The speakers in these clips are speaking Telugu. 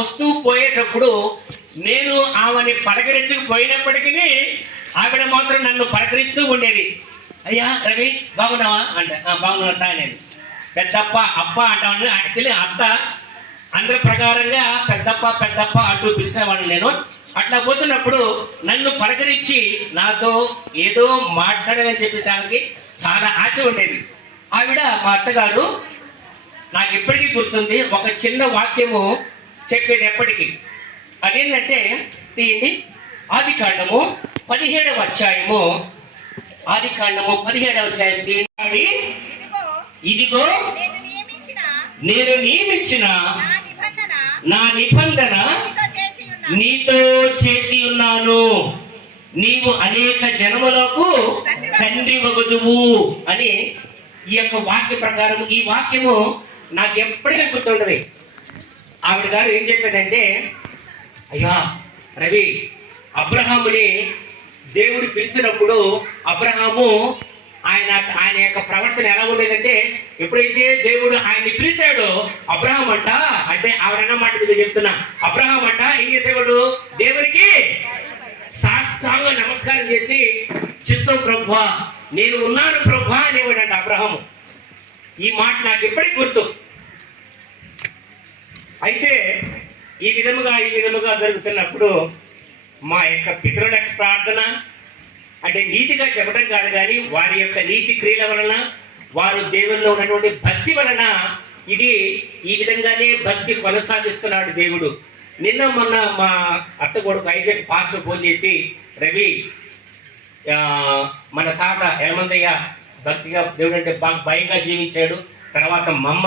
వస్తూ పోయేటప్పుడు నేను ఆమెని పలకరించకపోయినప్పటికీ ఆవిడ మాత్రం నన్ను పలకరిస్తూ ఉండేది. అయ్యా రవి బాగున్నావా అంటే బాగున్నా నేను. పెద్దప్ప అప్ప అంటాను. యాక్చువల్లీ అత్త అందరి ప్రకారంగా పెద్దప్ప అంటూ పిలిచేవాడిని నేను. అట్లా పోతున్నప్పుడు నన్ను పలకరించి నాతో ఏదో మాట్లాడాలని చెప్పేసి ఆమెకి చాలా ఆశ ఉండేది. ఆవిడ మా అత్తగారు నాకు ఎప్పటికీ గుర్తుంది, ఒక చిన్న వాక్యము చెప్పేది ఎప్పటికీ. అదేంటంటే తీయండి, ఆదికాండము 17వ అధ్యాయము. ఆదికాండము 17వ అధ్యాయం తీయండి. ఇదిగో నేను నియమించిన నా నిబంధన నీతో చేసి ఉన్నాను, నీవు అనేక జనములకు తండ్రి వగుదువు అని ఈ యొక్క వాక్య ప్రకారం. ఈ వాక్యము నాకు ఎప్పటికీ గుర్తుంటది. ఆవిడ గారు ఏం చెప్పేదంటే, అయ్యా రవి, అబ్రహాముని దేవుడు పిలిచినప్పుడు అబ్రహాము ఆయన యొక్క ప్రవర్తన ఎలా ఉండేదంటే, ఎప్పుడైతే దేవుడు ఆయన్ని పిలిచాడో అబ్రహాం అంట, అంటే ఆవిడన్న మాట మీద చెప్తున్నా, అబ్రహాం అంట ఏం చేసేవాడు, దేవునికి సాష్టాంగ నమస్కారం చేసి చిత్తం ప్రభువా నేను ఉన్నాను ప్రభువా అనేవాడు అంట అబ్రహాము. ఈ మాట నాకు ఎప్పటికీ గుర్తు. అయితే ఈ విధముగా జరుగుతున్నప్పుడు మా యొక్క పితరుల ప్రార్థన అంటే నీతిగా చెప్పడం కాదు, కానీ వారి యొక్క నీతి క్రియల వలన, వారు దేవుల్లో ఉన్నటువంటి భక్తి వలన ఇది ఈ విధంగానే భక్తి కొనసాగిస్తున్నాడు దేవుడు. నిన్న మొన్న మా అత్త కొడుకు ఐజాక్ పాస్టర్ ఫోన్ చేసి, రవి మన తాత హేమంతయ్య భక్తిగా దేవుడు అంటే బాగా భయంగా జీవించాడు, తర్వాత మమ్మ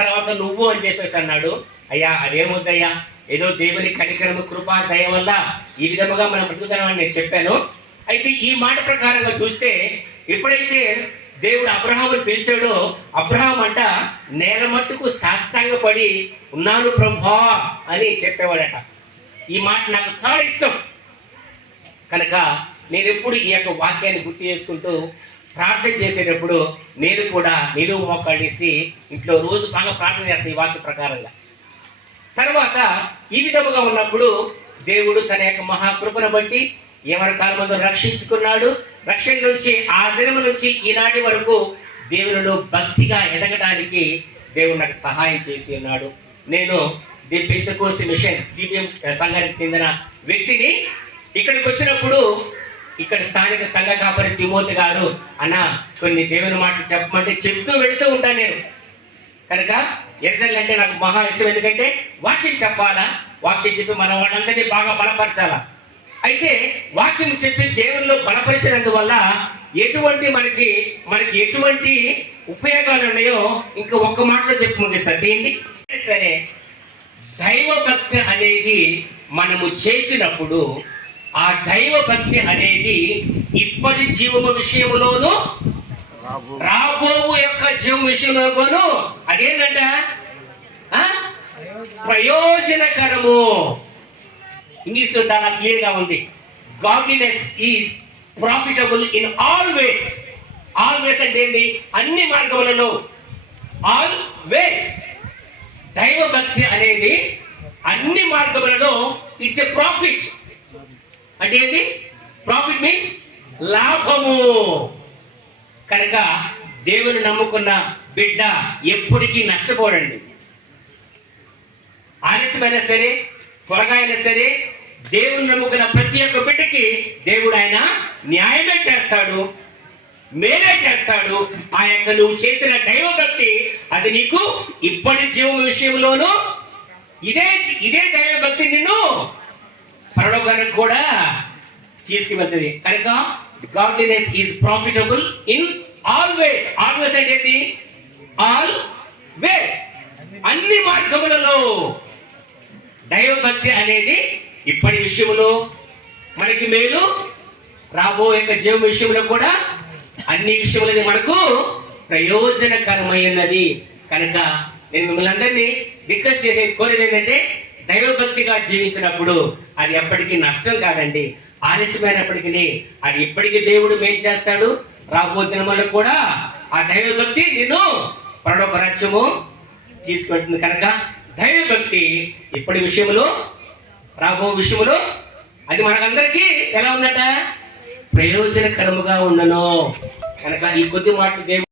తర్వాత నువ్వు అని చెప్పేసి అన్నాడు. అయ్యా అదేమొద్దయ్యా, ఏదో దేవుని కనికరము కృపా దయ వల్ల ఈ విధముగా మనం బ్రతుకుతామని నేను చెప్పాను. అయితే ఈ మాట ప్రకారంగా చూస్తే ఎప్పుడైతే దేవుడు అబ్రహాముని పిలిచాడో అబ్రహాం అంట నేల మట్టుకు సాష్టాంగపడి ఉన్నాను ప్రభువా అని చెప్పేవాడట. ఈ మాట నాకు చాలా ఇష్టం కనుక నేను ఎప్పుడు ఈ యొక్క వాక్యాన్ని గుర్తు చేసుకుంటూ ప్రార్థన చేసేటప్పుడు నేను కూడా నిలువు మోకాళ్ళేసి ఇంట్లో రోజు బాగా ప్రార్థన చేస్తాను ఈ వాక్య ప్రకారంగా. తర్వాత ఈ విధముగా ఉన్నప్పుడు దేవుడు తన యొక్క మహాకృపను బట్టి ఎవరి కాలమందు రక్షించుకున్నాడు. రక్షణ నుంచి ఆ దినము నుంచి ఈనాటి వరకు దేవునిలో భక్తిగా ఎదగడానికి దేవుడు నాకు సహాయం చేసి ఉన్నాడు. నేను ది పెంతెకోస్తు మిషన్ టీబీఎం సంఘానికి చెందిన వ్యక్తిని. ఇక్కడికి వచ్చినప్పుడు ఇక్కడ స్థానిక సంఘ కాపరి తిమోతి గారు అన్న కొన్ని దేవుని మాటలు చెప్పమంటే చెప్తూ వెళుతూ ఉంటాను నేను. కనుక ఎగ్జాంపుల్ అంటే నాకు మహా ఇష్టం. ఎందుకంటే వాక్యం చెప్పాలా, వాక్యం చెప్పి మన వాళ్ళందరినీ బాగా బలపరచాలా. అయితే వాక్యం చెప్పి దేవుల్లో బలపరిచినందువల్ల ఎటువంటి మనకి ఎటువంటి ఉపయోగాలు ఉన్నాయో ఇంకా ఒక్క మాటలో చెప్పి ముగిస్తా తీయండి. సరే, దైవ భక్తి అనేది మనము చేసినప్పుడు ఆ దైవ భక్తి అనేది ఇప్పటి జీవము విషయంలోనూ రాబోవు యొక్క జీవం విషయంలోనూ అదేంటంట ప్రయోజనకరము. ఇంగ్లీష్లో చాలా క్లియర్గా ఉంది. Godliness is profitable in all ways. All వేస్ అంటే ఏంటి? అన్ని మార్గములలో. ఆల్ వేస్. దైవ భక్తి అనేది అన్ని మార్గములలో ఇట్స్ ఎ ప్రాఫిట్. అంటే ఏంటి? ప్రాఫిట్ మీన్స్ లాభము. కనుక దేవుని నమ్ముకున్న బిడ్డ ఎప్పటికీ నష్టపోడండి. ఆలస్యమైనా సరే త్వరగా అయినా సరే దేవుని నమ్ముకున్న ప్రతి ఒక్క బిడ్డకి దేవుడు ఆయన న్యాయమే చేస్తాడు, మేలే చేస్తాడు. ఆ యొక్క నువ్వు చేసిన దైవ భక్తి అది నీకు ఇప్పటి జీవం విషయంలోనూ ఇదే దైవ భక్తి నిన్ను పరలోకానికి కూడా తీసుకువెళ్తుంది. కనుక godliness is profitable in all ways. Always అంటే ఏంటి? ఆల్ వేస్, అన్ని మార్గములలో. దైవ భక్తి అనేది ఇప్పటి విషయంలో మనకి మేలు, రాబోయే జీవ విషయంలో కూడా అన్ని విషయములు మనకు ప్రయోజనకరమైనది. కనుక నేను మిమ్మల్ని అందరినీ రిక్వెస్ట్ చేసే కోరేది ఏంటంటే దైవభక్తిగా జీవించినప్పుడు అది ఎప్పటికీ నష్టం కాదండి. ఆలస్యమైనప్పటికీ అది ఎప్పటికీ దేవుడు మేలు చేస్తాడు. రాబో దినములకు కూడా ఆ దైవభక్తి నిన్ను పరలోక రాజ్యము తీసుకెళ్తుంది. కనుక దైవభక్తి ఇప్పటి విషయంలో రాబో విషయంలో అది మనకందరికీ ఎలా ఉందట? ప్రయోజనకరముగా ఉండను కనుక ఈ కొద్ది మాటలు దేవుడు